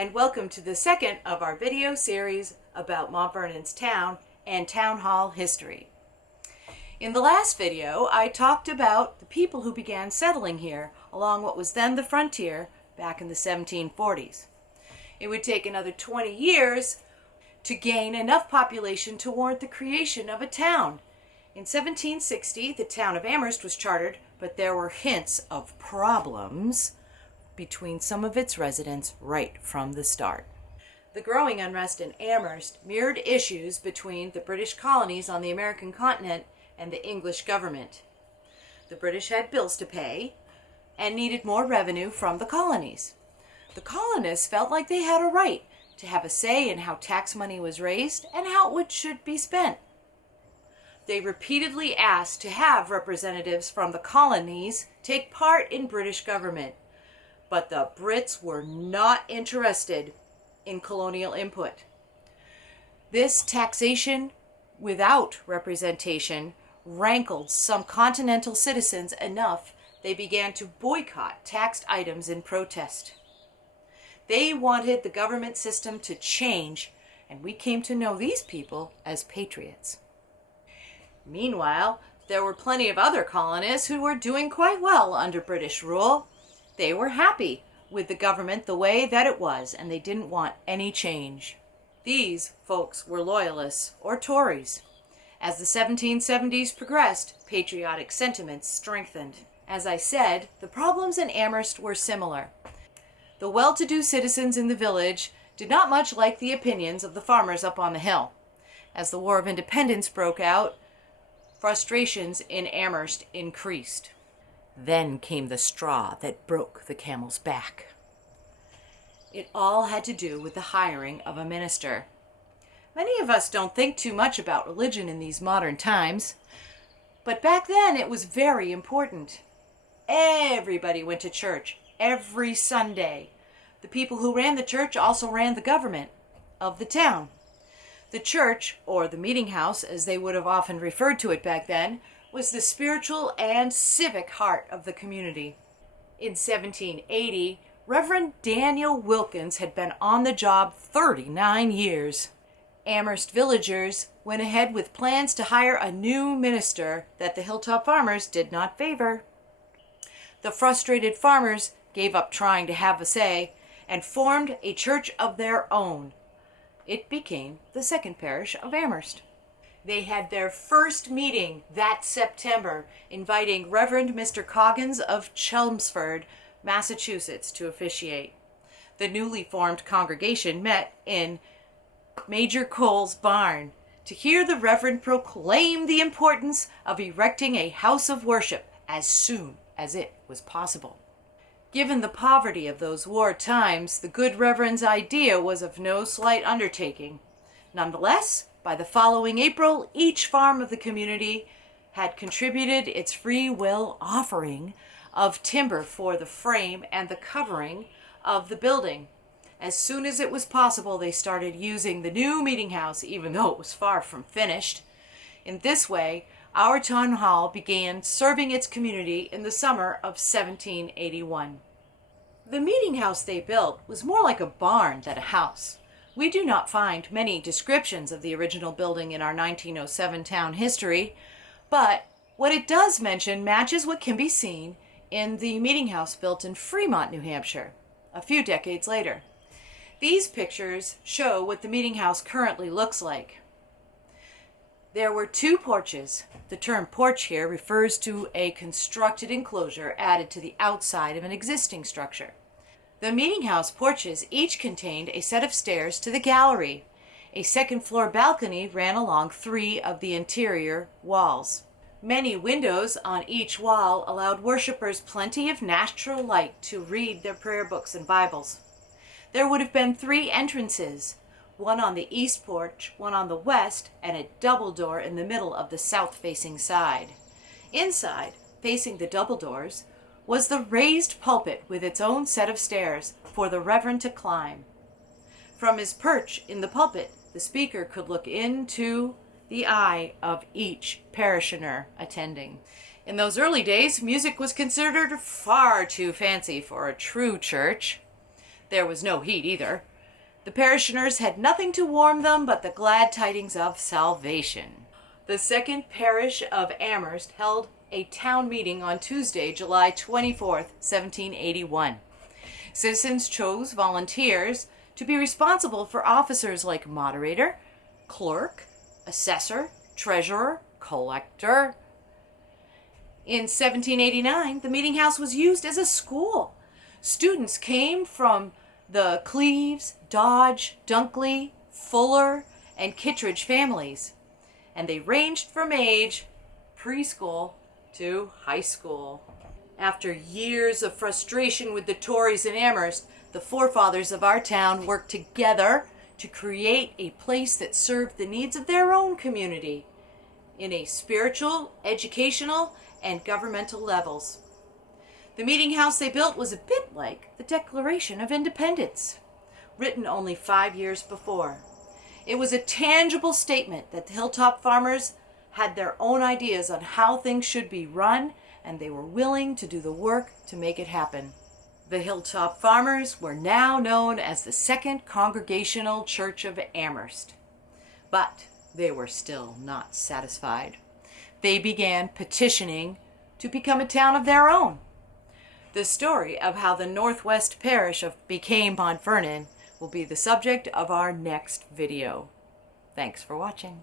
and welcome to the second of our video series about Mont Vernon's town and town hall history. In the last video, I talked about the people who began settling here along what was then the frontier back in the 1740s. It would take another 20 years to gain enough population to warrant the creation of a town. In 1760, the town of Amherst was chartered, but there were hints of problems between some of its residents right from the start. The growing unrest in Amherst mirrored issues between the British colonies on the American continent and the English government. The British had bills to pay and needed more revenue from the colonies. The colonists felt like they had a right to have a say in how tax money was raised and how it should be spent. They repeatedly asked to have representatives from the colonies take part in British government, but the Brits were not interested in colonial input. This taxation without representation rankled some continental citizens enough they began to boycott taxed items in protest. They wanted the government system to change, and we came to know these people as patriots. Meanwhile, there were plenty of other colonists who were doing quite well under British rule. They were happy with the government the way that it was, and they didn't want any change. These folks were loyalists or Tories. As the 1770s progressed, patriotic sentiments strengthened. As I said, the problems in Amherst were similar. The well-to-do citizens in the village did not much like the opinions of the farmers up on the hill. As the War of Independence broke out, frustrations in Amherst increased. Then came the straw that broke the camel's back. It all had to do with the hiring of a minister. Many of us don't think too much about religion in these modern times, but back then it was very important. Everybody went to church every Sunday. The people who ran the church also ran the government of the town. The church, or the meeting house as they would have often referred to it back then, was the spiritual and civic heart of the community. In 1780, Reverend Daniel Wilkins had been on the job 39 years. Amherst villagers went ahead with plans to hire a new minister that the hilltop farmers did not favor. The frustrated farmers gave up trying to have a say and formed a church of their own. It became the second parish of Amherst. They had their first meeting that September, inviting Reverend Mr. Coggins of Chelmsford, Massachusetts, to officiate. The newly formed congregation met in Major Cole's barn to hear the Reverend proclaim the importance of erecting a house of worship as soon as it was possible. Given the poverty of those war times, the good Reverend's idea was of no slight undertaking. Nonetheless, by the following April, each farm of the community had contributed its free will offering of timber for the frame and the covering of the building. As soon as it was possible, they started using the new meeting house, even though it was far from finished. In this way, our town hall began serving its community in the summer of 1781. The meeting house they built was more like a barn than a house. We do not find many descriptions of the original building in our 1907 town history, but what it does mention matches what can be seen in the meeting house built in Fremont, New Hampshire, a few decades later. These pictures show what the meeting house currently looks like. There were two porches. The term porch here refers to a constructed enclosure added to the outside of an existing structure. The meeting house porches each contained a set of stairs to the gallery. A second-floor balcony ran along 3 of the interior walls. Many windows on each wall allowed worshippers plenty of natural light to read their prayer books and Bibles. There would have been 3 entrances, one on the east porch, one on the west, and a double door in the middle of the south-facing side. Inside, facing the double doors, was the raised pulpit with its own set of stairs for the Reverend to climb. From his perch in the pulpit, the speaker could look into the eye of each parishioner attending. In those early days, music was considered far too fancy for a true church. There was no heat either. The parishioners had nothing to warm them but the glad tidings of salvation. The second parish of Amherst held a town meeting on Tuesday, July 24th, 1781. Citizens chose volunteers to be responsible for officers like moderator, clerk, assessor, treasurer, collector. In 1789, the meeting house was used as a school. Students came from the Cleves, Dodge, Dunkley, Fuller, and Kittredge families, and they ranged from age preschool to high school. After years of frustration with the Tories in Amherst, the forefathers of our town worked together to create a place that served the needs of their own community in a spiritual, educational, and governmental levels. The meeting house they built was a bit like the Declaration of Independence, written only 5 years before. It was a tangible statement that the Hilltop farmers had their own ideas on how things should be run, and they were willing to do the work to make it happen. The Hilltop farmers were now known as the Second Congregational Church of Amherst. But they were still not satisfied. They began petitioning to become a town of their own. The story of how the Northwest Parish became Mont Vernon will be the subject of our next video. Thanks for watching.